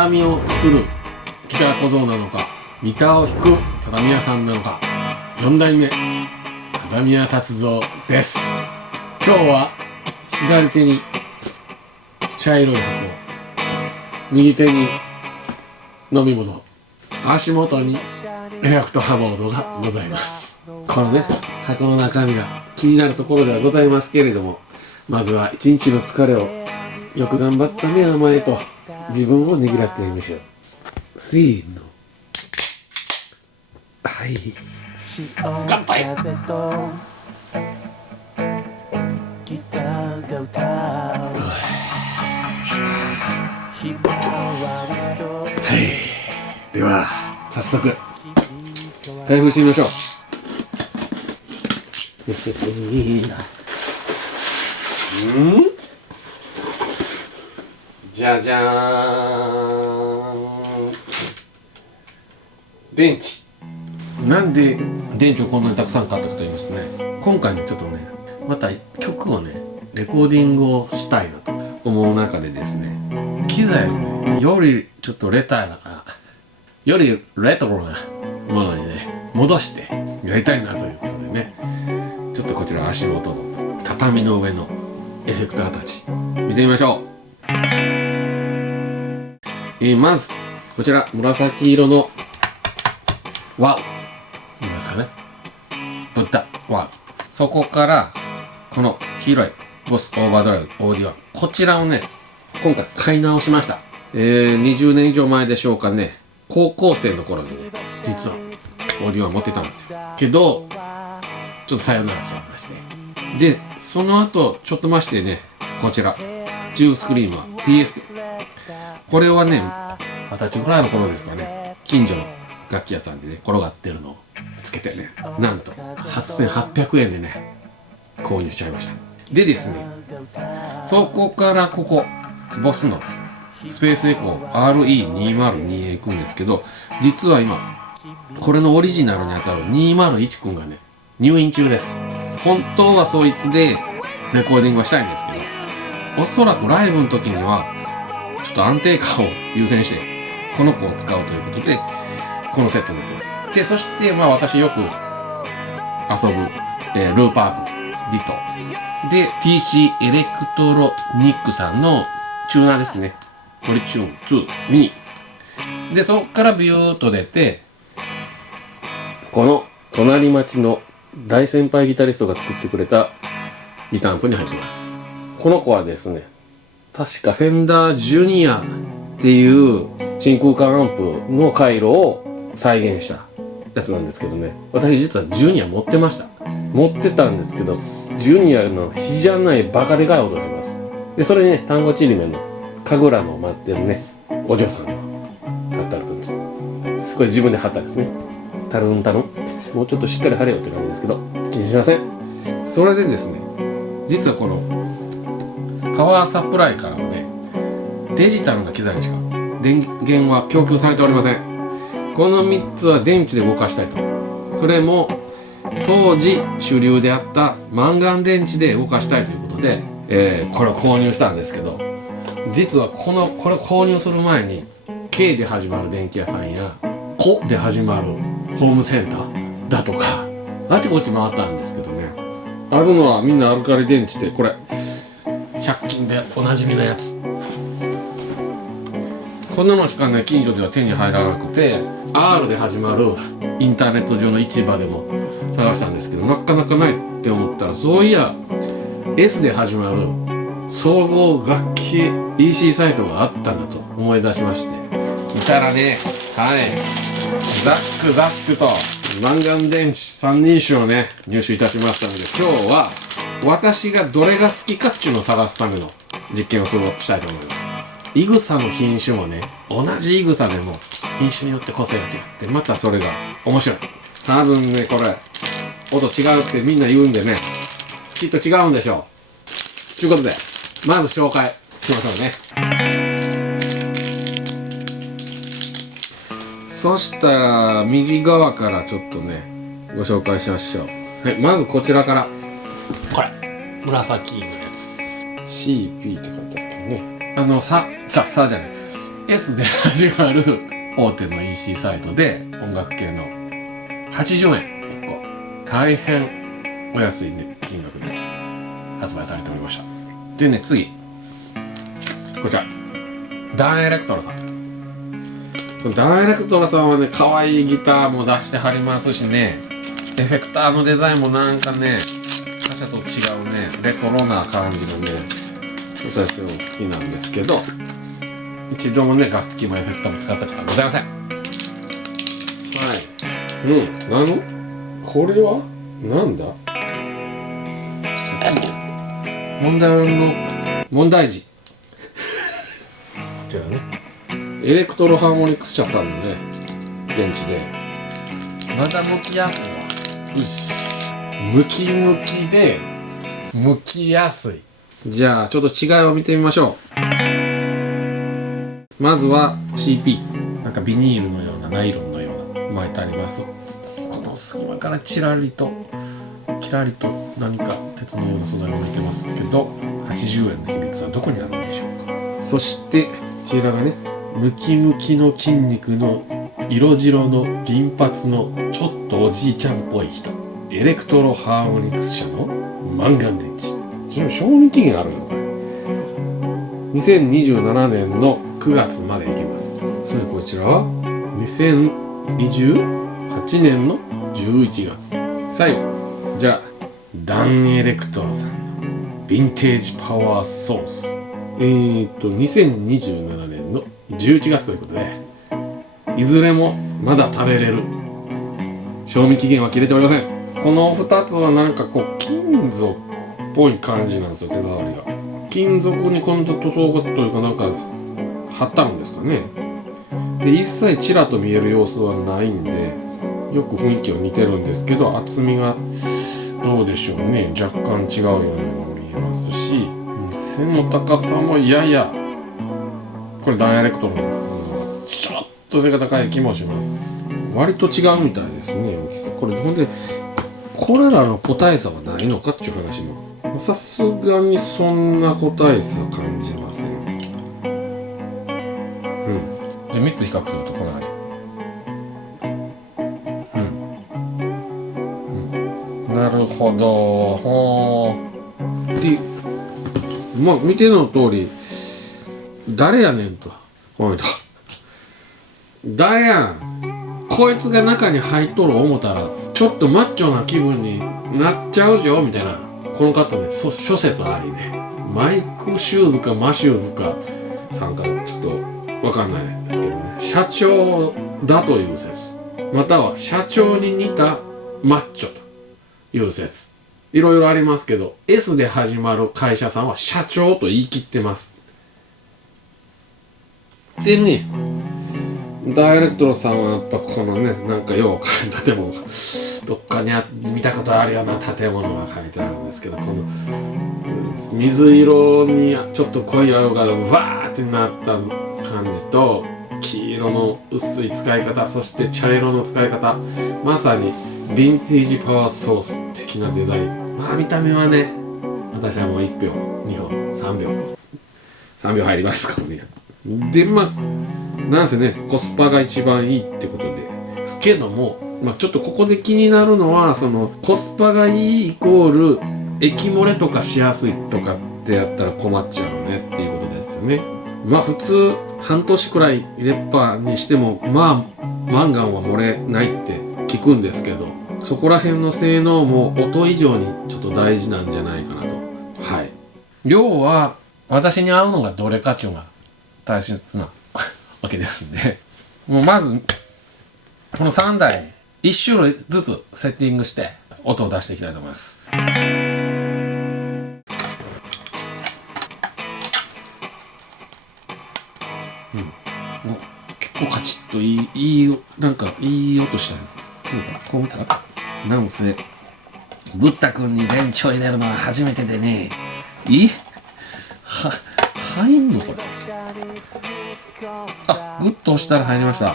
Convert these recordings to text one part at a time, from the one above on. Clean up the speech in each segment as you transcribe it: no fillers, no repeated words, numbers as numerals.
畳を作るギター小僧なのか、ギターを弾く畳屋さんなのか、4代目畳屋達三です。今日は左手に茶色い箱、右手に飲み物、足元にエフェクトハモードがございます。このね、箱の中身が気になるところではございますけれども、まずは一日の疲れをよく頑張ったねお前と自分をねぎらってやりましょう。せーの、はい、乾杯。はい、では早速開封してみましょう。じゃじゃーん、電池。なんで電池をこんなにたくさん買ったかと言いますとね、今回ねちょっとねまた曲をねレコーディングをしたいなと思う中でですね、機材をねよりちょっとレトロなものにね戻してやりたいなということでね、ちょっとこちら足元の畳の上のエフェクターたち見てみましょう。まずこちら紫色のワウ、見えますかね、ブッダワウ。そこからこの黄色いボスオーバードライブオーディワン、こちらをね今回買い直しました。20年以上前でしょうかね、高校生の頃にね実はオーディワン持ってたんですよけど、ちょっとさよならしちゃいまして、でその後ちょっとましてね、こちらジュースクリーマー TS、 これはね20歳ぐらいの頃ですかね、近所の楽器屋さんでね転がってるのを見つけてね、なんと8800円でね購入しちゃいました。でですね、そこからここボスのスペースエコー RE202 へ行くんですけど、実は今これのオリジナルにあたる201くんがね入院中です。本当はそいつでレコーディングをしたいんですけど、おそらくライブの時にはちょっと安定感を優先してこの子を使うということでこのセットになってます。でそして私よく遊ぶ、ルーパーブディトで TC エレクトロニックさんのチューナーですね、トリチューン2ミニで、そこからビューッと出て、この隣町の大先輩ギタリストが作ってくれたギターアンプに入ってます。この子はですね、確かフェンダージュニアっていう真空管アンプの回路を再現したやつなんですけどね、私実はジュニア持ってました。持ってたんですけど、ジュニアの比じゃないバカでかい音がします。でそれにね単語ちりめの神楽の待ってるねお嬢さんの貼ってあるとです、これ自分で貼ったんですね。タルンタルン、もうちょっとしっかり貼れよって感じですけど気にしません。それでですね、実はこのパワーサプライからはねデジタルな機材にしか電源は供給されておりません。この3つは電池で動かしたいと、それも当時主流であったマンガン電池で動かしたいということで、これを購入したんですけど、実はこれを購入する前に K で始まる電気屋さんやコで始まるホームセンターだとかあちこち回ったんですけどね、あるのはみんなアルカリ電池で、これ100均でおなじみのやつ、こんなのしかね近所では手に入らなくて R で始まるインターネット上の市場でも探したんですけどなかなかないって思ったら、そういや S で始まる総合楽器 EC サイトがあったんだと思い出しまして、いたらね、はい、ザックとマンガン電池3人種をね入手いたしましたので、今日は私がどれが好きかっていうのを探すための実験をしたいと思います。イグサの品種もね、同じイグサでも品種によって個性が違ってまたそれが面白い。多分ねこれ音違うってみんな言うんでね、きっと違うんでしょう。ということでまず紹介しましょうね。そしたら右側からちょっとねご紹介しましょう。はい、まずこちらから、これ紫のやつ CP って書いてあるね。さじゃない S で始まる大手の EC サイトで音楽系の80円1個、大変お安い、ね、金額で発売されておりました。でね、次こちらダンエレクトロさん。ダンエレクトロさんはね、可愛いギターも出してはりますしね、エフェクターのデザインもなんかね、他社と違うね、レトロな感じのね、私も好きなんですけど、一度もね、楽器もエフェクターも使ったことはございません。はい。これはなんだ？問題児。こちらね。エレクトロハーモニクス社さんのね、電池で。まだ向きやすいわ。よし。ムキムキで、向きやすい。じゃあ、ちょっと違いを見てみましょう。まずは CP。なんかビニールのような、ナイロンのような、巻いてあります。この隙間からキラリと何か鉄のような素材が見てますけど、80円の秘密はどこにあるんでしょうか。そしてこちらがね、ムキムキの筋肉の色白の銀髪のちょっとおじいちゃんっぽい人、エレクトロハーモニクス社のマンガン電池。ちなみに賞味期限あるのかね。2027年の9月までいけます。それでこちらは2028年の11月。最後、じゃあダンエレクトロさんのヴィンテージパワーソース。2027年の11月ということで、いずれもまだ食べれる。賞味期限は切れておりません。この2つはなんかこう金属っぽい感じなんですよ、手触りが。金属にこの塗装がというかなんか貼ったんですかね。で、一切チラと見える様子はないんで、よく雰囲気は似てるんですけど、厚みがどうでしょうね、若干違うようにも見えますし、背の高さもやや、これダイエレクトロのちょっと背が高い気もします。割と違うみたいですね、大きさ。これほんでこれらの個体差はないのかっていう話も、さすがにそんな個体差感じません。じゃあ3つ比較するとこんな感じ。なるほど。で、まあ見ての通り、誰やねんと、この人。誰やん。こいつが中に入っとる思ったら、ちょっとマッチョな気分になっちゃうじゃんみたいな。この方ね、諸説ありね。マイク・シューズかマシューズかさんかちょっとわかんないですけどね。社長だという説。または社長に似たマッチョという説。いろいろありますけど、S で始まる会社さんは社長と言い切ってます。でね、ダイエレクトロさんはやっぱこのね、なんかよう建物、どっかに見たことあるような建物が書いてあるんですけど、この水色にちょっと濃い青がわーってなった感じと、黄色の薄い使い方、そして茶色の使い方、まさにヴィンテージパワーソース的なデザイン。まあ見た目はね、私はもう1票、2票、3票入りますからね。で、まあなんせね、コスパが一番いいってことですけども、まあちょっとここで気になるのは、そのコスパがいいイコール液漏れとかしやすいとかってやったら困っちゃうねっていうことですよね。まあ普通半年くらい入れっぱにしても、まあマンガンは漏れないって聞くんですけど、そこら辺の性能も音以上にちょっと大事なんじゃないかなと。はい。量は私に合うのがどれかっていうのが大切なわけですね。もうまずこの3台1種類ずつセッティングして音を出していきたいと思います。結構カチッといいなんかいい音したね。今回なんせブッダ君に電池を入れるのは初めてでね。入んのこれ。あ、グッと押したら入りました。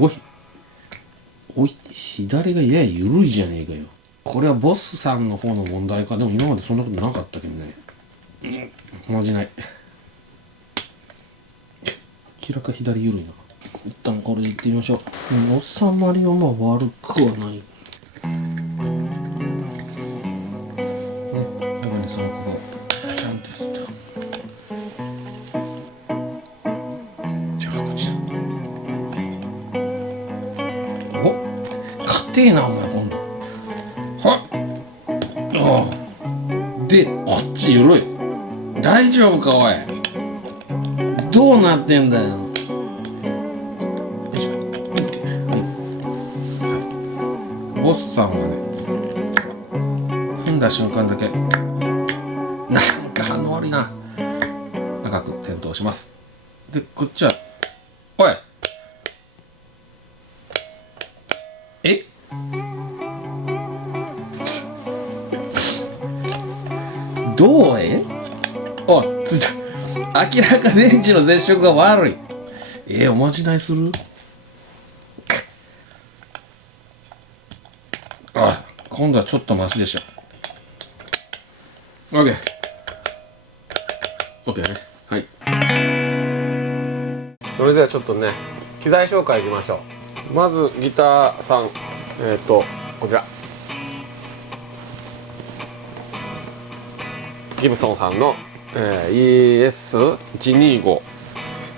おいおい、左がやや緩いじゃねえかよ。これはボスさんの方の問題か。でも今までそんなことなかったけどね。まじない。明らか左緩いな。一旦これでいってみましょう。収まりはまあ悪くはない。中にその子がちゃんとした。じゃあこちら。お、硬えなお前今度。はっ。でこっち緩い。大丈夫かおい。どうなってんだよ。ボスさんはね、踏んだ瞬間だけなんか反応悪いな、赤く点灯します。でこっちはおいえどうおいついた。明らか電池の接触が悪い。おまじないする。今度はちょっとマシでしょ。OK ね。はい、それではちょっとね機材紹介いきましょう。まずギターさん、こちらギブソンさんの、ES125。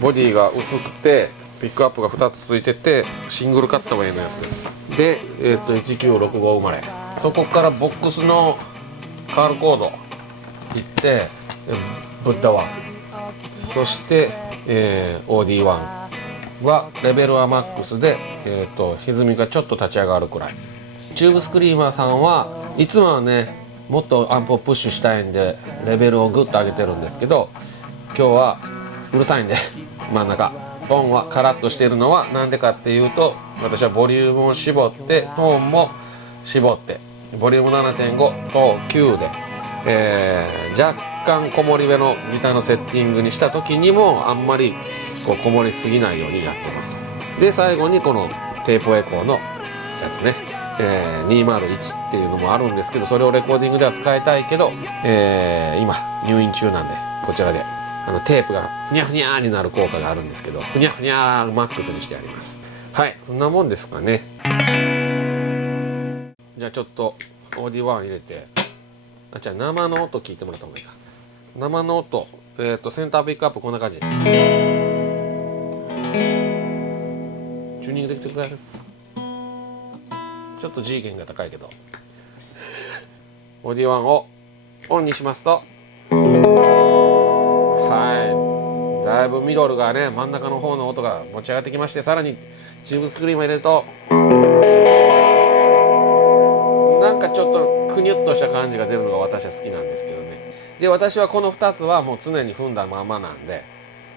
ボディが薄くてピックアップが2つついててシングルカットウェイのやつです。で、1965生まれ。そこからボックスのカールコードいってブッダ1、そして、OD1 はレベルはマックスで、歪みがちょっと立ち上がるくらい。チューブスクリーマーさんはいつもはねもっとアンプをプッシュしたいんでレベルをグッと上げてるんですけど、今日はうるさいんで真ん中トーンはカラッとしているのはなんでかっていうと、私はボリュームを絞ってトーンも絞ってボリューム 7.5 と9で、若干こもり目のギターのセッティングにした時にもあんまりこもりすぎないようにやってます。で最後にこのテープエコーのやつね、201っていうのもあるんですけど、それをレコーディングでは使いたいけど、今入院中なんでこちらでテープがふにゃふにゃーになる効果があるんですけど、ふにゃふにゃーマックスにしてあります。はい、そんなもんですかね。じゃあちょっと OD1 入れて、じゃあ生の音聞いてもらった方がいいか。生の音、センターピックアップこんな感じ。チューニングできてくれる？ちょっと G 弦が高いけどOD1 をオンにしますと、はい、だいぶミドルがね真ん中の方の音が持ち上がってきまして、さらにチューブスクリーム入れるとなんかちょっとクニュッとした感じが出るのが私は好きなんですけどね。で私はこの2つはもう常に踏んだままなんで、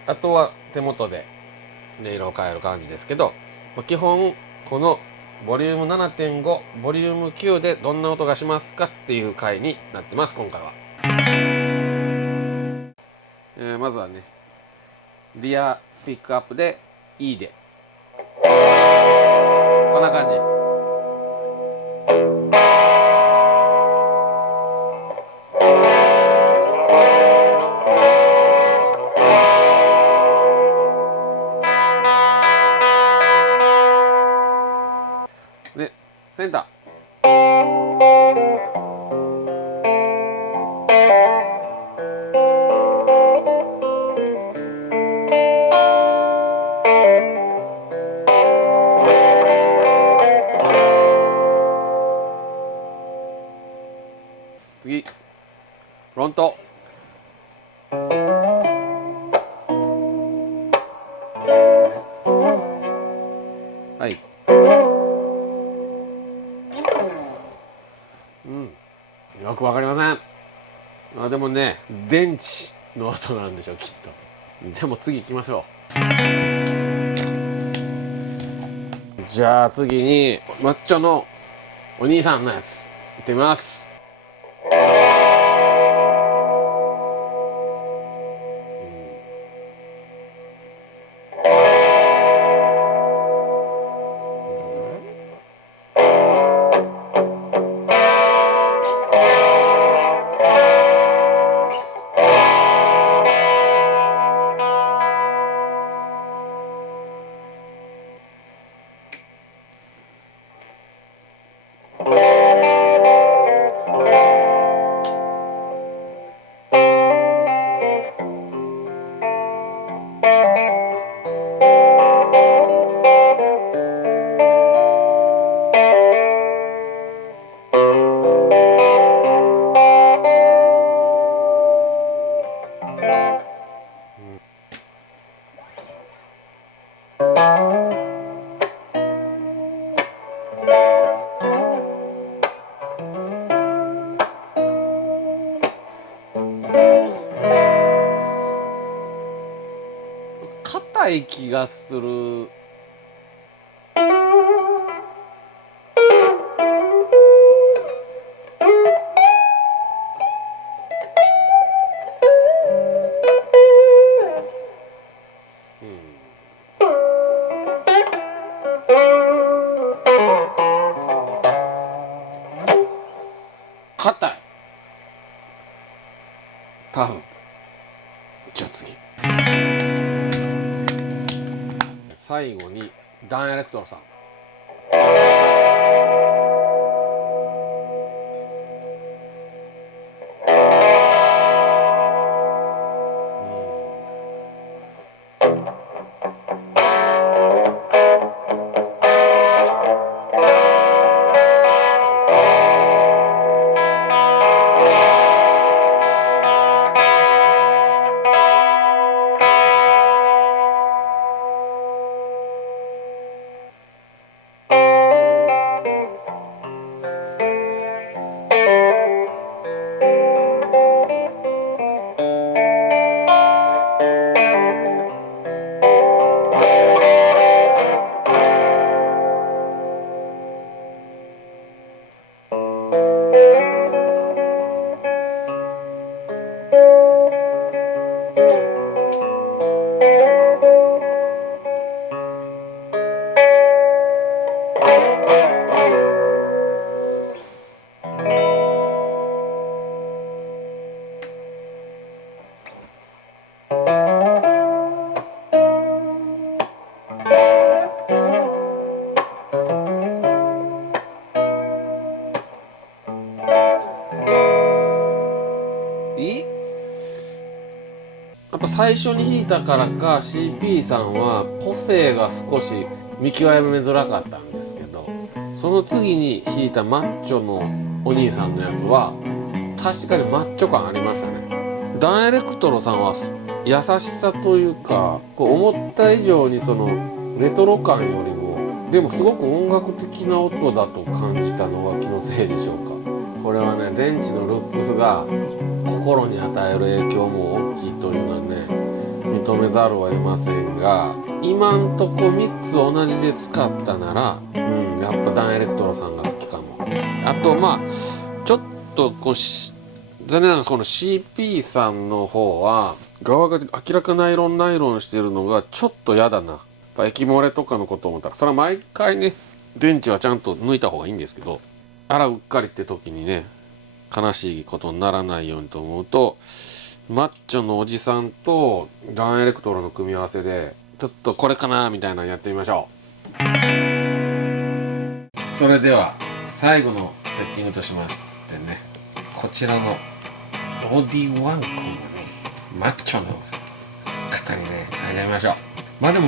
あとは手元で音色を変える感じですけど、基本このボリューム 7.5 ボリューム9でどんな音がしますかっていう回になってます今回は。まずはねリアピックアップで E でこんな感じ。でセンター次ロントはい、よくわかりません。でもね電池の音なんでしょうきっと。じゃあもう次行きましょう。じゃあ次にマッチョのお兄さんのやつ行ってみます。い気がする。硬い。多分。じゃあ次。最後にダンエレクトロさん。やっぱ最初に弾いたからか CP さんは個性が少し見極めづらかったんですけど、その次に弾いたマッチョのお兄さんのやつは確かにマッチョ感ありましたね。ダンエレクトロさんは優しさというか、こう思った以上にそのレトロ感よりもでもすごく音楽的な音だと感じたのは気のせいでしょうか。これはね、電池のルックスが心に与える影響も大きいというのはね、認めざるを得ませんが、今んとこ3つ同じで使ったなら、やっぱダンエレクトロさんが好きかも。あとちょっとこう残念ながらこの CP さんの方は側が明らかナイロンしてるのがちょっと嫌だな。液漏れとかのことを思ったら、それは毎回ね電池はちゃんと抜いた方がいいんですけど、あらうっかりって時にね悲しいことにならないようにと思うと、マッチョのおじさんとダンエレクトロの組み合わせでちょっとこれかなみたいなのやってみましょう。それでは最後のセッティングとしましてね、こちらのオーディワン君のねマッチョの方にね変えてみましょう。でも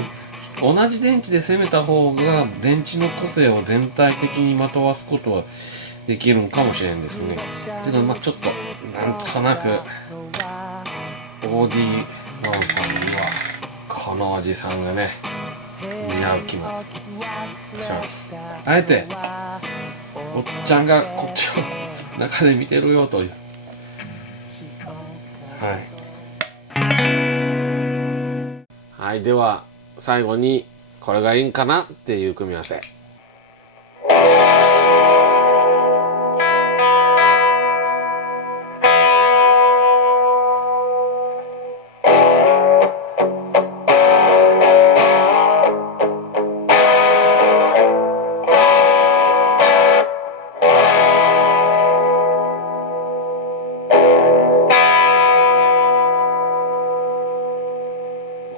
同じ電池で攻めた方が電池の個性を全体的にまとわすことはできるんかもしれんですね。けどちょっとなんとなくオーディワンさんにはこのおじさんがね似合う気もします。あえておっちゃんがこっちを中で見てるよという、はい、では最後にこれがいいんかなっていう組み合わせ。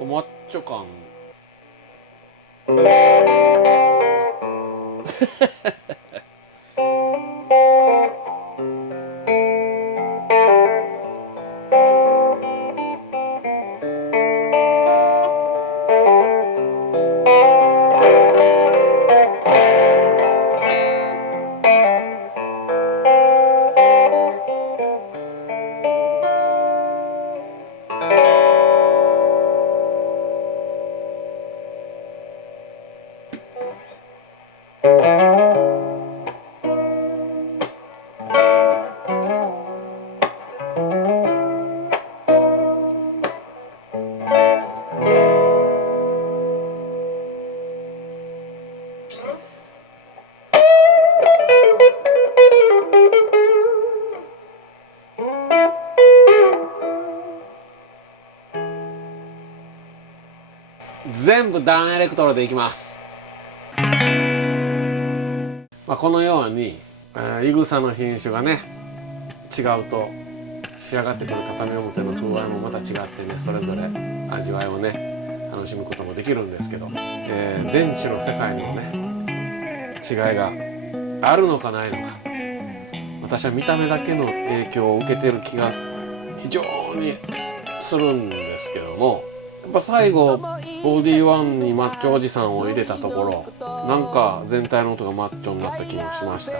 マッチョ感全部ダウンエレクトロでいきます。このようにいぐさの品種がね違うと仕上がってくる畳表の風合いもまた違ってね、それぞれ味わいをね楽しむこともできるんですけど、電池の世界にもね違いがあるのかないのか、私は見た目だけの影響を受けてる気が非常にするんですけども、やっぱ最後ボディ1にマッチョおじさんを入れたところ、なんか全体の音がマッチョになった気もしましたし、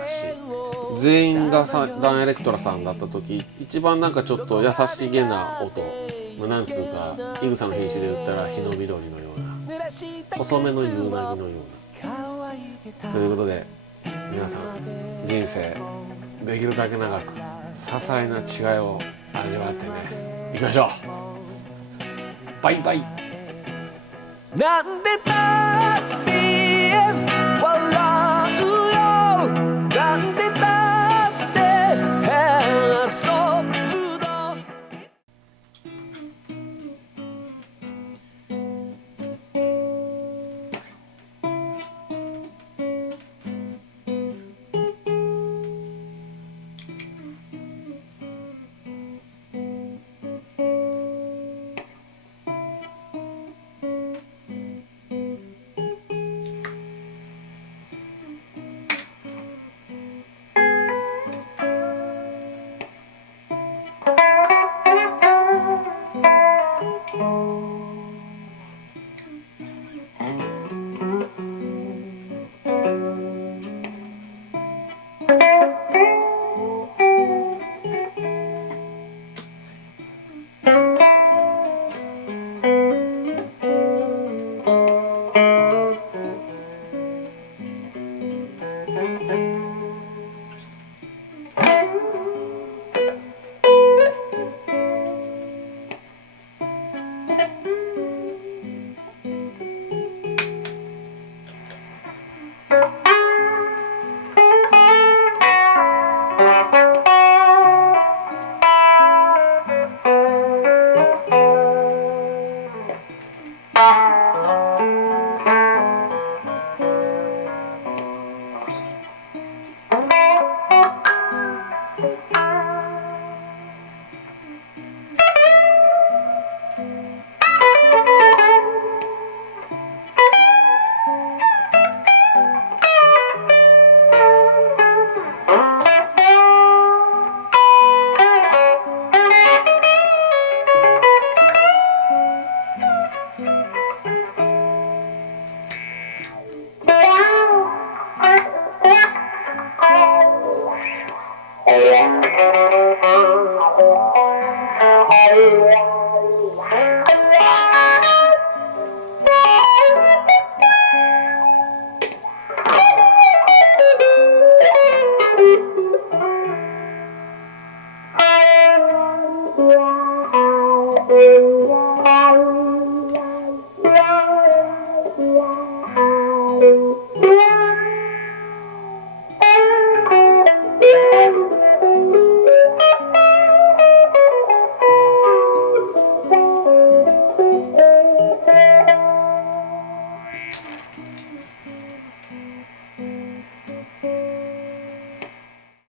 全員がダンエレクトラさんだった時一番なんかちょっと優しげな音、なんていうかいぐさの品種で言ったら日の緑のような細めの夕凪のようなということで、皆さん人生できるだけ長く些細な違いを味わってねいきましょう。バイバイ。なんでだ